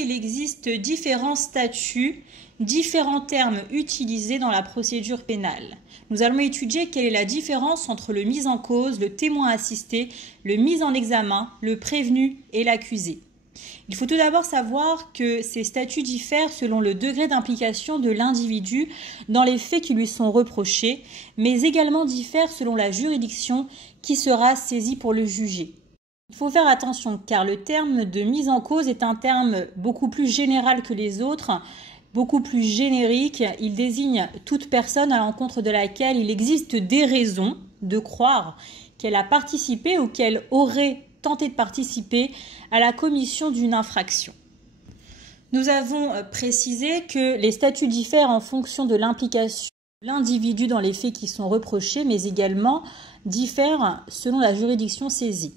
Il existe différents statuts, différents termes utilisés dans la procédure pénale. Nous allons étudier quelle est la différence entre le mis en cause, le témoin assisté, le mis en examen, le prévenu et l'accusé. Il faut tout d'abord savoir que ces statuts diffèrent selon le degré d'implication de l'individu dans les faits qui lui sont reprochés, mais également diffèrent selon la juridiction qui sera saisie pour le juger. Il faut faire attention car le terme de mise en cause est un terme beaucoup plus général que les autres, beaucoup plus générique. Il désigne toute personne à l'encontre de laquelle il existe des raisons de croire qu'elle a participé ou qu'elle aurait tenté de participer à la commission d'une infraction. Nous avons précisé que les statuts diffèrent en fonction de l'implication de l'individu dans les faits qui sont reprochés, mais également diffèrent selon la juridiction saisie.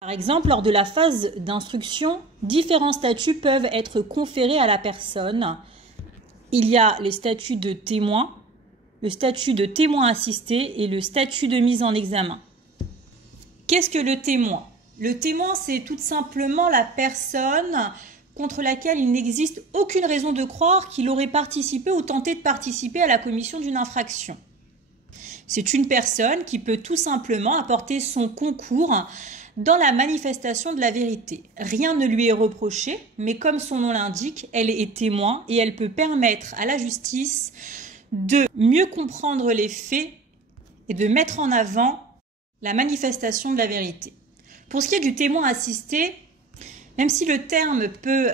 Par exemple, lors de la phase d'instruction, différents statuts peuvent être conférés à la personne. Il y a les statuts de témoin, le statut de témoin assisté et le statut de mise en examen. Qu'est-ce que le témoin ? Le témoin, c'est tout simplement la personne contre laquelle il n'existe aucune raison de croire qu'il aurait participé ou tenté de participer à la commission d'une infraction. C'est une personne qui peut tout simplement apporter son concours dans la manifestation de la vérité. Rien ne lui est reproché, mais comme son nom l'indique, elle est témoin et elle peut permettre à la justice de mieux comprendre les faits et de mettre en avant la manifestation de la vérité. Pour ce qui est du témoin assisté, même si le terme peut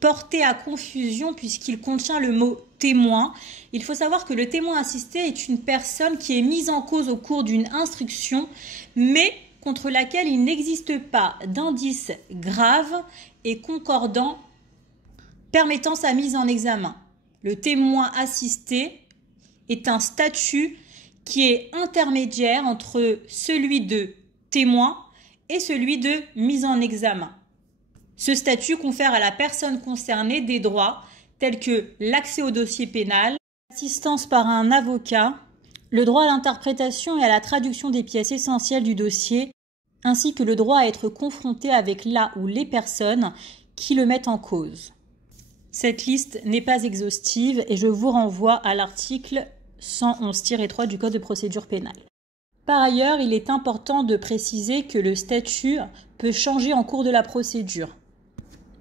porter à confusion puisqu'il contient le mot témoin, il faut savoir que le témoin assisté est une personne qui est mise en cause au cours d'une instruction, mais contre laquelle il n'existe pas d'indice grave et concordant permettant sa mise en examen. Le témoin assisté est un statut qui est intermédiaire entre celui de témoin et celui de mise en examen. Ce statut confère à la personne concernée des droits tels que l'accès au dossier pénal, l'assistance par un avocat, le droit à l'interprétation et à la traduction des pièces essentielles du dossier, ainsi que le droit à être confronté avec la ou les personnes qui le mettent en cause. Cette liste n'est pas exhaustive et je vous renvoie à l'article 111-3 du Code de procédure pénale. Par ailleurs, il est important de préciser que le statut peut changer en cours de la procédure,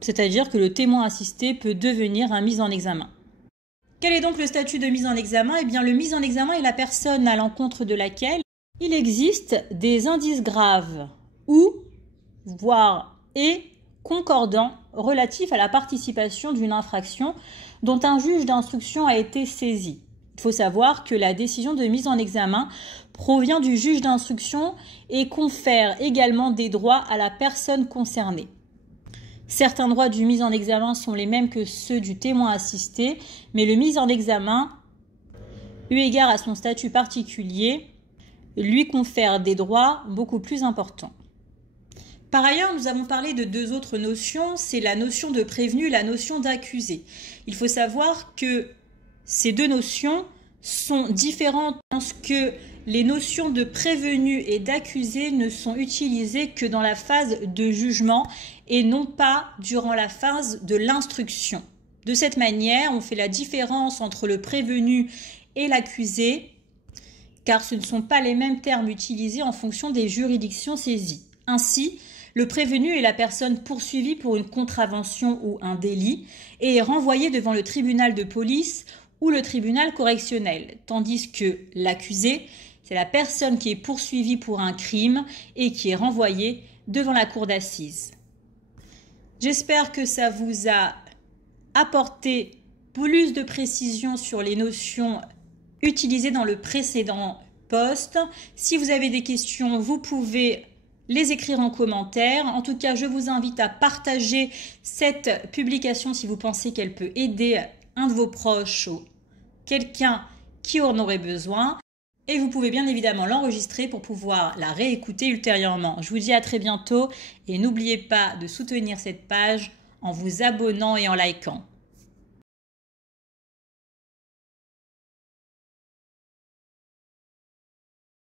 c'est-à-dire que le témoin assisté peut devenir un mis en examen. Quel est donc le statut de mise en examen ? Eh bien, le mis en examen est la personne à l'encontre de laquelle il existe des indices graves ou, voire et, concordants relatifs à la participation d'une infraction dont un juge d'instruction a été saisi. Il faut savoir que la décision de mise en examen provient du juge d'instruction et confère également des droits à la personne concernée. Certains droits du mis en examen sont les mêmes que ceux du témoin assisté, mais le mis en examen, eu égard à son statut particulier, lui confère des droits beaucoup plus importants. Par ailleurs, nous avons parlé de deux autres notions, c'est la notion de prévenu et la notion d'accusé. Il faut savoir que ces deux notions sont différentes parce que les notions de prévenu et d'accusé ne sont utilisées que dans la phase de jugement et non pas durant la phase de l'instruction. De cette manière, on fait la différence entre le prévenu et l'accusé, car ce ne sont pas les mêmes termes utilisés en fonction des juridictions saisies. Ainsi, le prévenu est la personne poursuivie pour une contravention ou un délit et est renvoyé devant le tribunal de police ou le tribunal correctionnel, tandis que l'accusé, c'est la personne qui est poursuivie pour un crime et qui est renvoyée devant la cour d'assises. J'espère que ça vous a apporté plus de précisions sur les notions utilisées dans le précédent post. Si vous avez des questions, vous pouvez les écrire en commentaire. En tout cas, je vous invite à partager cette publication si vous pensez qu'elle peut aider un de vos proches ou quelqu'un qui en aurait besoin. Et vous pouvez bien évidemment l'enregistrer pour pouvoir la réécouter ultérieurement. Je vous dis à très bientôt et n'oubliez pas de soutenir cette page en vous abonnant et en likant.